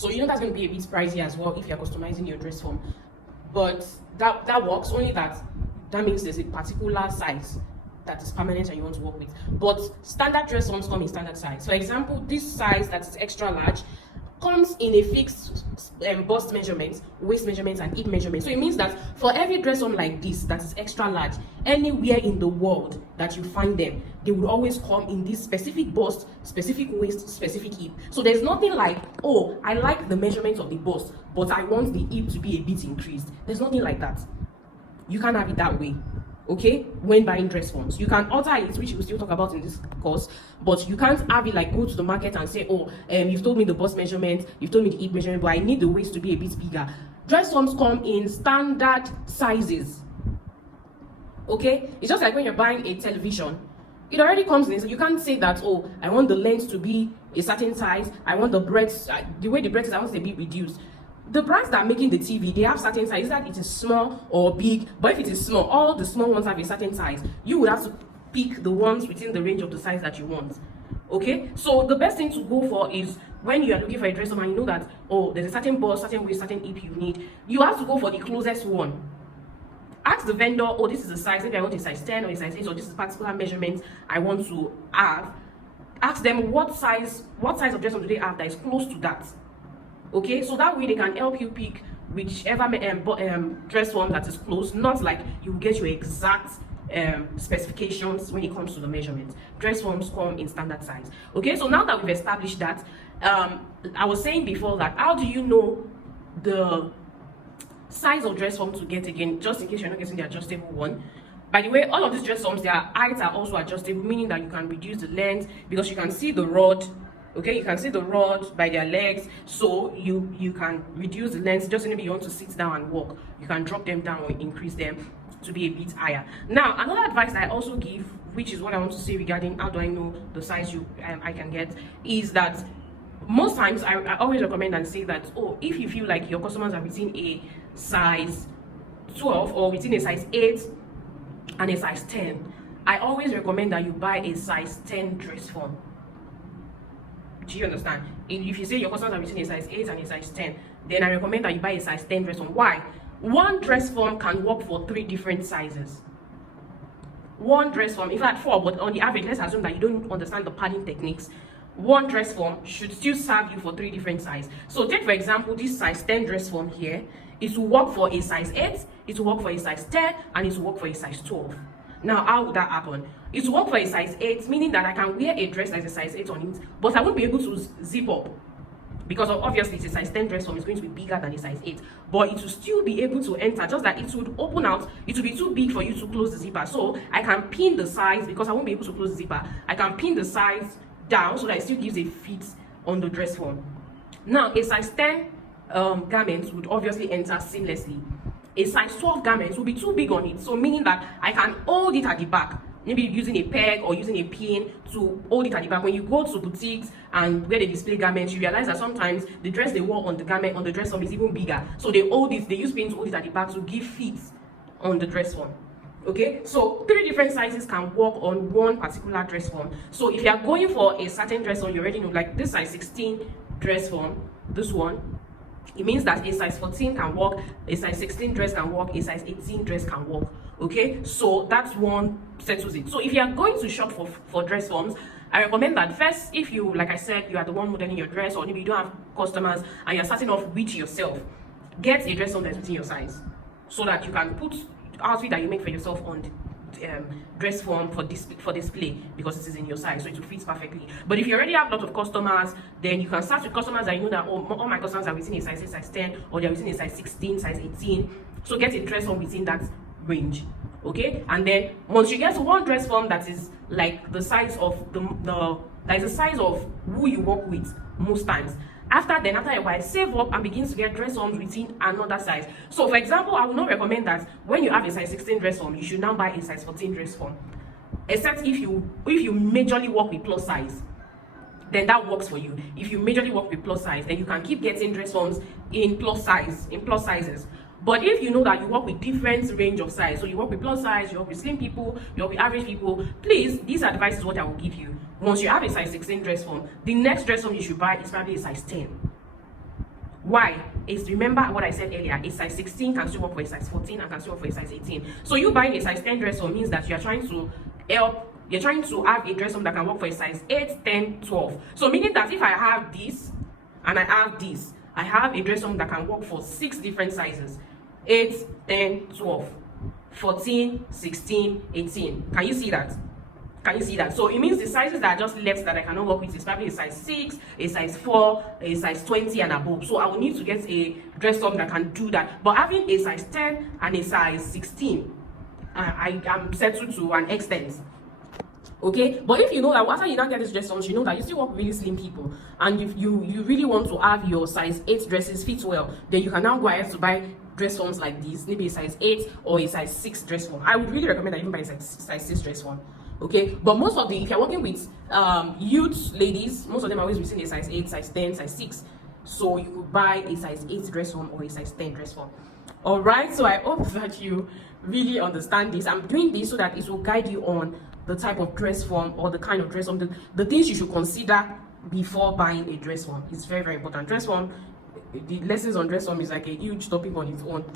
So you know that's going to be a bit pricey as well if you're customizing your dress form. But that works, only that means there's a particular size that is permanent and you want to work with. But standard dress forms come in standard size. For example, this size that is extra large comes in a fixed bust measurement, waist measurement, and hip measurement. So it means that for every dress form like this that is extra large, anywhere in the world that you find them, they will always come in this specific bust, specific waist, specific hip. So there's nothing like, oh, I like the measurement of the bust, but I want the hip to be a bit increased. There's nothing like that. You can't have it that way. Okay, when buying dress forms, you can alter it, which we'll still talk about in this course, but you can't have it like go to the market and say, oh, you've told me the bust measurement, you've told me the hip measurement, but I need the waist to be a bit bigger. Dress forms come in standard sizes. Okay, it's just like when you're buying a television, it already comes in, so you can't say that, oh, I want the length to be a certain size, I want the breadth, the way the breadth is, I want it to be reduced. The brands that are making the TV, they have certain size, that it is small or big, but if it is small, all the small ones have a certain size. You would have to pick the ones within the range of the size that you want. Okay, so the best thing to go for is when you are looking for a dress form and you know that, oh, there's a certain bust, certain waist, certain hip you need, you have to go for the closest one. Ask the vendor, oh, this is a size, maybe I want a size 10 or a size 8, or this is particular measurement I want to have. Ask them what size of dress form do they have that is close to that. Okay, so that way they can help you pick whichever dress form that is close, not like you get your exact specifications when it comes to the measurements. Dress forms come in standard size. Okay, so now that we've established that, I was saying before that, how do you know the size of dress form to get again, just in case you're not getting the adjustable one? By the way, all of these dress forms, their heights are also adjustable, meaning that you can reduce the length because you can see the rod. Okay, you can see the rod by their legs, so you can reduce the length. Just maybe you want to sit down and walk, you can drop them down or increase them to be a bit higher. Now, another advice that I also give, which is what I want to say regarding how do I know the size I can get, is that most times I always recommend and say that, oh, if you feel like your customers are within a size 12 or within a size 8 and a size 10, I always recommend that you buy a size 10 dress form. Do you understand? If you say your customers are between a size 8 and a size 10, then I recommend that you buy a size 10 dress form. Why? One dress form can work for 3 different sizes. One dress form, in fact 4, but on the average, let's assume that you don't understand the padding techniques. One dress form should still serve you for 3 different sizes. So take for example this size 10 dress form here. It will work for a size 8, it will work for a size 10, and it will work for a size 12. Now, how would that happen? It will work for a size 8, meaning that I can wear a dress that is a size 8 on it, but I won't be able to zip up because obviously it's a size 10 dress form, it's going to be bigger than a size 8, but it will still be able to enter, just that it would open out. It will be too big for you to close the zipper, so I can pin the size because I won't be able to close the zipper. I can pin the size down so that it still gives a fit on the dress form. Now, a size 10 garment would obviously enter seamlessly. A size 12 garment will be too big on it, so meaning that I can hold it at the back, maybe using a peg or using a pin to hold it at the back. When you go to boutiques and where they display garments, you realize that sometimes the dress they wore on the garment, on the dress form, is even bigger, so they hold it, they use pins to hold it at the back to give fit on the dress form. Okay, so 3 different sizes can work on one particular dress form. So if you are going for a certain dress form, you already know, like this size 16 dress form, this one, it means that a size 14 can work, a size 16 dress can work, a size 18 dress can work. Okay, so that's one settles it. So if you are going to shop for dress forms, I recommend that first, if you, like I said, you are the one modeling your dress, or maybe you don't have customers and you're starting off with yourself, get a dress form that's within your size so that you can put outfit that you make for yourself on the dress form for display, because it is in your size, so it will fit perfectly. But if you already have a lot of customers, then you can start with customers that you know that, oh, all my customers are within a size 8, size 10, or they're within a size 16, size 18. So get a dress form within that range. Okay, and then once you get to one dress form that is like the size of the size of who you work with most times, after a while, save up and begin to get dress forms within another size. So for example, I would not recommend that when you have a size 16 dress form, you should now buy a size 14 dress form, except if you majorly work with plus size, then that works for you. If you majorly work with plus size, then you can keep getting dress forms in plus sizes. But if you know that you work with different range of size, so you work with plus size, you work with slim people, you work with average people, please, this advice is what I will give you. Once you have a size 16 dress form, the next dress form you should buy is probably a size 10. Why? Is remember what I said earlier, a size 16 can still work for a size 14 and can still work for a size 18. So you buying a size 10 dress form means that you're trying to have a dress form that can work for a size 8, 10, 12. So meaning that if I have this and I have this, I have a dress form that can work for 6 different sizes: 8, 10, 12, 14, 16, 18. Can you see that? Can you see that? So it means the sizes that are just left that I cannot work with is probably a size 6, a size 4, a size 20 and above. So I will need to get a dress form that can do that. But having a size 10 and a size 16, I am settled to an extent. Okay, but if you know that after you don't get this dress forms, you know that you still work with really slim people, and you really want to have your size 8 dresses fit well, then you can now go ahead to buy dress forms like this, maybe a size 8 or a size 6 dress form. I would really recommend that you buy a size 6 dress form. Okay, but most of if you're working with youth ladies, most of them are always using a size 8, size 10, size 6. So you could buy a size 8 dress form or a size 10 dress form. All right, so I hope that you really understand this. I'm doing this so that it will guide you on the type of dress form or the kind of dress form, the things you should consider before buying a dress form. It's very, very important. Dress form, the lessons on dress form is like a huge topic on its own.